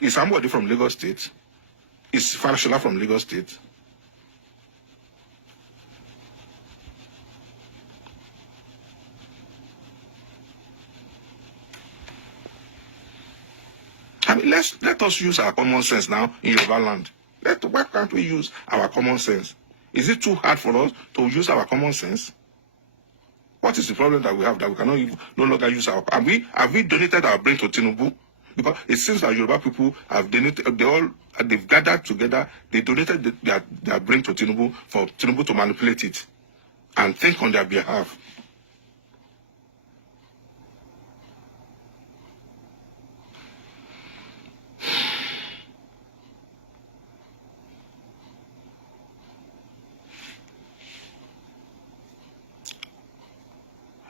Is somebody from Lagos State? Is Fashola from Lagos State? I mean, let us use our common sense now in Yoruba land. Why can't we use our common sense? Is it too hard for us to use our common sense? What is the problem that we have that we cannot no longer use our? Have we donated our brain to Tinubu? Because it seems that Yoruba people have donated. They've gathered together. They donated their brain to Tinubu for Tinubu to manipulate it and think on their behalf.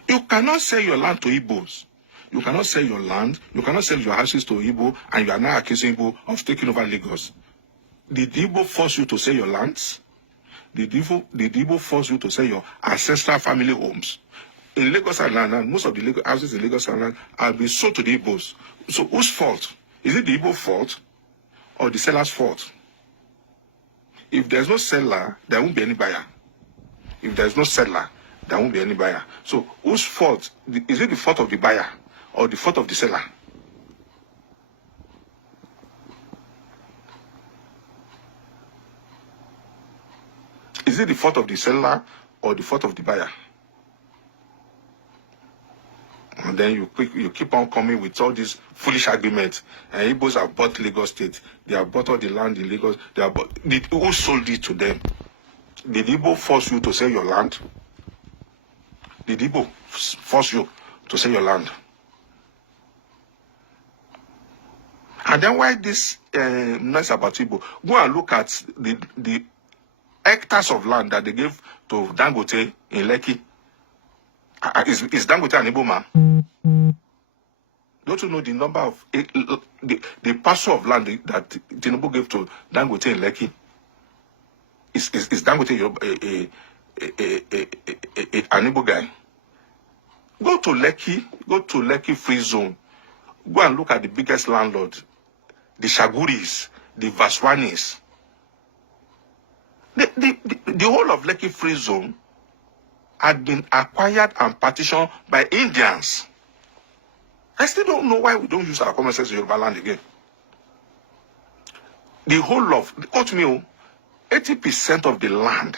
You cannot sell your land to Igbos. You cannot sell your land. You cannot sell your houses to Igbo, and you are now accusing Igbo of taking over Lagos. Did Igbo force you to sell your lands? Did Igbo force you to sell your ancestral family homes? In Lagos Island, most of the Lagos houses in Lagos Island have been sold to the Igbos. So whose fault? Is it the Igbo fault or the seller's fault? If there's no seller, there won't be any buyer. If there's no seller, there won't be any buyer. So whose fault? Is it the fault of the buyer or the fault of the seller? Is it the fault of the seller or the fault of the buyer? And then you keep on coming with all these foolish arguments. And Igbos have bought Lagos State. They have bought all the land in Lagos. Who sold it to them? Did Igbo force you to sell your land? Did Igbo force you to sell your land? And then why this noise about Igbo? Go and look at the hectares of land that they gave to Dangote in Lekki. Is Dangote an Igbo man? Don't you know the number of the parcel of land that Tinubu gave to Dangote in Lekki? Is Dangote an Igbo guy? Go to Lekki Free Zone. Go and look at the biggest landlord, the Shaguris, the Vaswanis. The whole of Lekki Free Zone had been acquired and partitioned by Indians. I still don't know why we don't use our common sense in Yoruba land again. The whole of, quote me, 80% of the land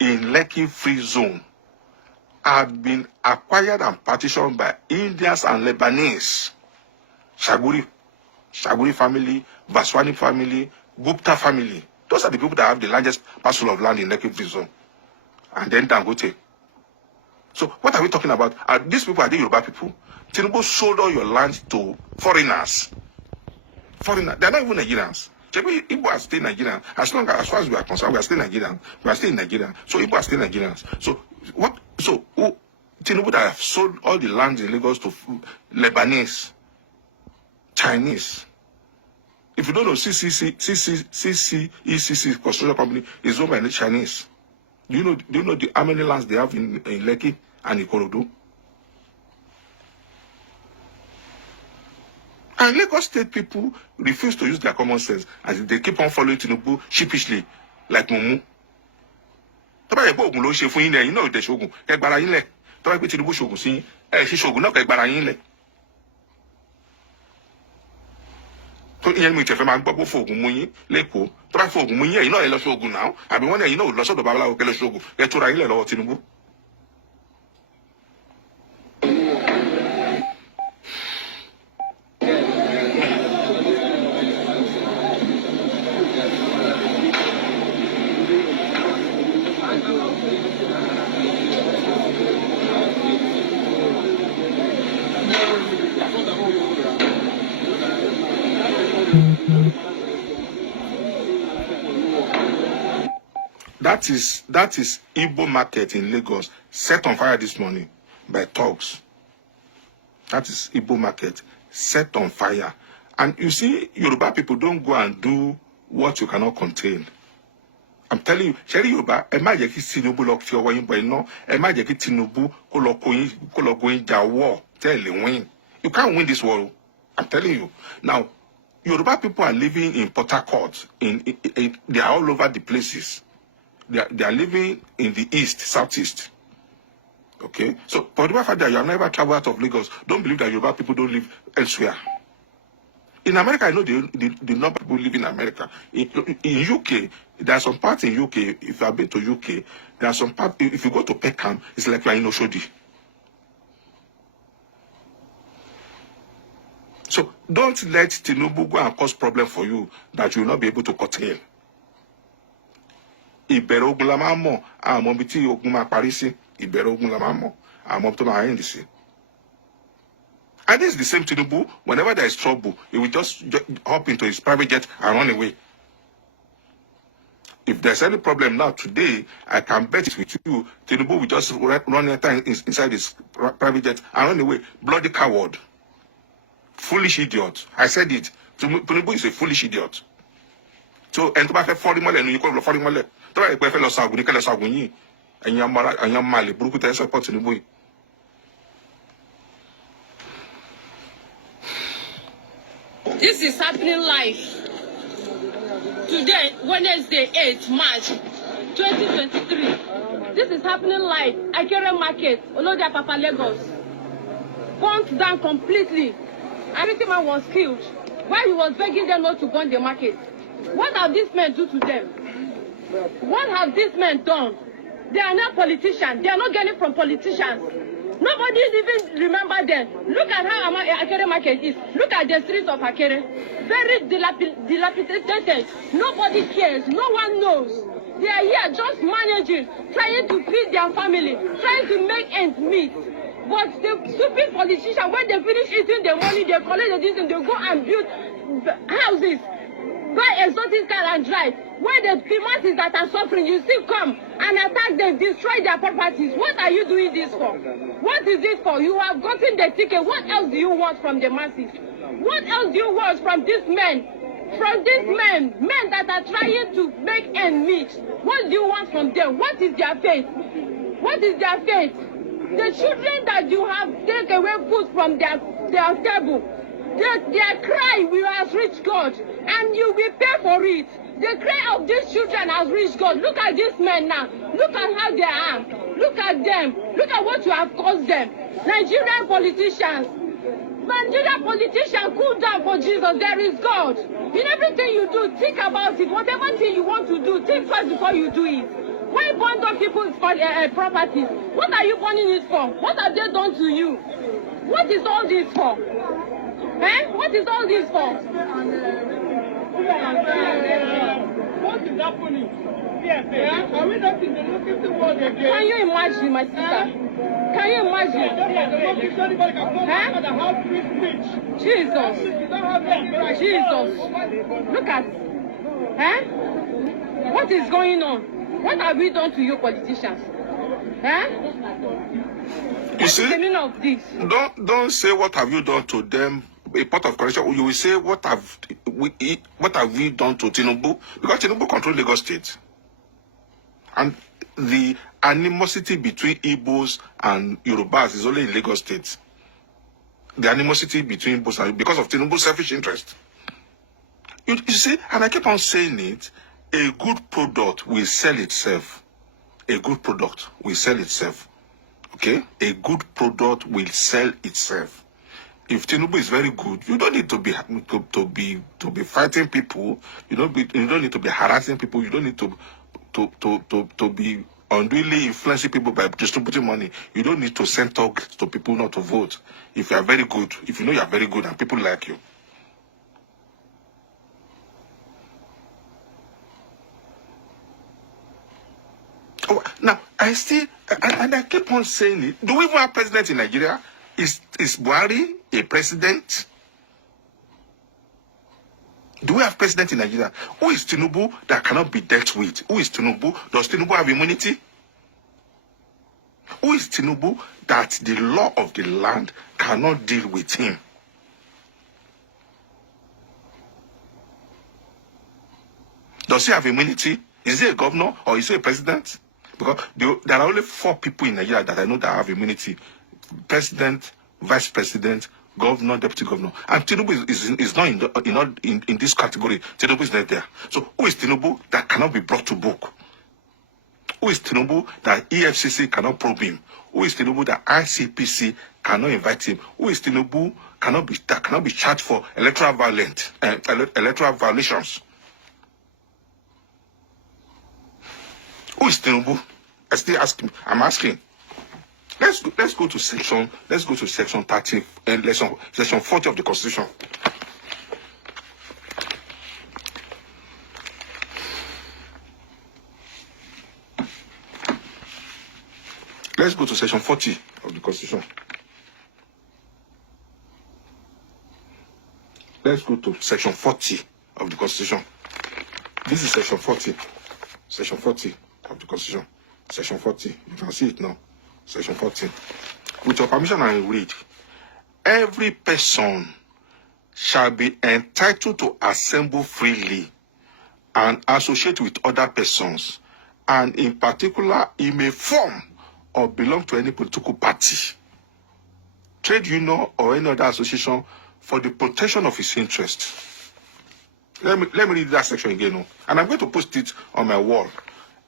in Lekki Free Zone had been acquired and partitioned by Indians and Lebanese. Shaguri family, Vaswani family, Gupta family. Those are the people that have the largest parcel of land in Lekki Free Zone. And then Dangote. So what are we talking about? These people are the Yoruba people. Tinubu sold all your land to foreigners. Foreigners. They are not even Nigerians. Igbo are still Nigerians. As far as we are concerned, we are still Nigerians. We are still in Nigeria. So Igbo are still Nigerians. So what? So Tinubu that have sold all the lands in Lagos to Lebanese, Chinese. If you don't know, ECC construction company is owned by the Chinese. Do you know how many lands they have in Lekki and Ikorodu? And Lagos State people refuse to use their common sense as they keep on following Tinubu sheepishly, like Mumu. Tọ́ba yẹ pé oògùn ló ṣe fún yín lẹ́yìn náà ìdẹ̀ ṣoògùn kẹgbàrà yín lẹ̀. Tọ́ba yẹ pé Tinubu ṣoògùn sí yín ṣe ṣoògùn náà kẹgbàrà yín lẹ̀. Tó ìyẹn mi ìtẹ̀fẹ́ máa gbọ́ pé fóògùn mú yín lẹ́kọ̀ọ́. Tọ́ba fóògùn mú yín ẹ̀yin náà ẹ lọ ṣoògùn náà. Àbí wọ́n ní ẹ̀yin náà ò lọ sọ́dọ̀ babaláwo kẹ́ lọ ṣoògùn kẹ́ tóra yín lẹ̀ lọ́wọ́ Tinubu. That is Igbo market in Lagos set on fire this morning by thugs. That is Igbo market set on fire. And you see, Yoruba people don't go and do what you cannot contain. I'm telling you, Sherry Yoruba, ẹ má jẹ́ kí Tinubu lọ fi ọwọ́ yín bọ iná. Ẹ má jẹ́ kí Tinubu kó lọ go in ja war. Tell you win. You can't win this war. I'm telling you. Now, Yoruba people are living in Port Harcourt. They are all over the places. They are living in the east, southeast. Okay? So, for the fact that you have never traveled out of Lagos, don't believe that Yoruba people don't live elsewhere. In America, I know the number of people live in America. In UK, there are some parts in UK, if you have been to UK, there are some parts, if you go to Peckham, it's like you are in Oshodi. So don't let Tinubu go and cause problem for you that you will not be able to curtail. Ìbẹ̀rẹ̀ ogun la máa mọ̀, àmọ́ bí tí ogun máa parí sí, ìbẹ̀rẹ̀ ogun la máa mọ̀, àmọ́ tó máa end sí. And this is the same Tinubu. Whenever there is trouble, he will just hop into his private jet and run away. If there's any problem now today, I can bet it with you, Tinubu will just run inside his private jet and run away. Bloody coward. Foolish idiot. I said it. Tinubu is a foolish idiot. So, and to buy foreign money, and you call foreign money. To buy a fellow Sagu, you can't Saguni, and your Mali, Brukuta support Tinubu. This is happening live. Today, Wednesday, 8th March 2023. This is happening live. Akere Market, Olodia Papa Lagos. Burnt down completely. Everything man was killed. While he was begging them not to burn the market. What have these men do to them? What have these men done? They are not politicians. They are not getting from politicians. Nobody even remember them. Look at how Akere Market is. Look at the streets of Akere. Very dilapidated. Nobody cares. No one knows. They are here just managing, trying to feed their family, trying to make ends meet. But the stupid politicians, when they finish eating the money, they collect the distance, they go and build houses, buy exotic car and drive. When the masses that are suffering, you still come and attack them, destroy their properties. What are you doing this for? What is it for? You have gotten the ticket. What else do you want from the masses? What else do you want from these men? From these men that are trying to make ends meet. What do you want from them? What is their faith? What is their faith? The children that you have taken away food from their table, their cry will has reached God, and you will pay for it. The cry of these children has reached God. Look at these men now. Look at how they are. Look at them. Look at what you have caused them. Nigerian politicians, cool down for Jesus. There is God. In everything you do, think about it. Whatever thing you want to do, think first before you do it. Why burn down people's properties? What are you burning it for? What have they done to you? What is all this for? Eh? What is all this for? What is happening? Are we not in the looking world again? Can you imagine, my sister? Can you imagine? Jesus. Jesus. Look at. What is going on? What have we done to you politicians? You see, the meaning of this? Don't say what have you done to them. A part of correction, you will say what have we done to Tinubu, because Tinubu controls Lagos State, and the animosity between Igbos and Yorubas is only in Lagos State. The animosity between Igbos and because of Tinubu's selfish interest. You see, and I keep on saying it. A good product will sell itself. A good product will sell itself. Okay? A good product will sell itself. If Tinubu is very good, you don't need to be fighting people. You don't need to be harassing people. You don't need to be unduly influencing people by distributing money. You don't need to send talk to people not to vote. If you are very good, if you know you are very good and people like you. Oh, now I keep on saying it. Do we even have president in Nigeria? Is Buhari a president? Do we have president in Nigeria? Who is Tinubu that cannot be dealt with? Who is Tinubu? Does Tinubu have immunity? Who is Tinubu that the law of the land cannot deal with him? Does he have immunity? Is he a governor or is he a president? Because there are only 4 people in Nigeria that I know that have immunity. President, vice president, governor, deputy governor. And Tinubu is not in this category. Tinubu is not there. So who is Tinubu that cannot be brought to book? Who is Tinubu that EFCC cannot probe him? Who is Tinubu that ICPC cannot invite him? Who is Tinubu that cannot be charged for electoral violations? Who is Tinubu? I'm asking. Let's go to section 30 and section 40 of the Constitution. Let's go to section 40 of the Constitution. Let's go to section 40 of the Constitution. This is section 40. Section 40 of the Constitution. Section 40. You can see it now. Section 40. With your permission, I will read. Every person shall be entitled to assemble freely and associate with other persons, and in particular, he may form or belong to any political party, trade union, or any other association for the protection of his interests. Let me read that section again, and I'm going to post it on my wall.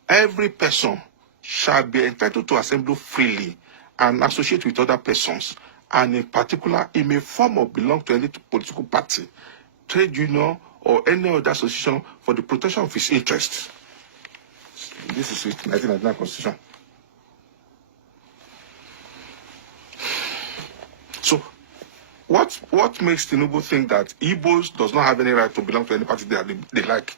Every person shall be entitled to assemble freely and associate with other persons, and in particular, he may form or belong to any political party, trade union, or any other association for the protection of his interests. This is it, 1999 Constitution. So, what makes Tinubu think that Igbos does not have any right to belong to any party they like?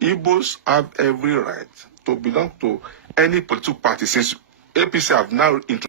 Igbos have every right to belong to any political party, since APC have now introduced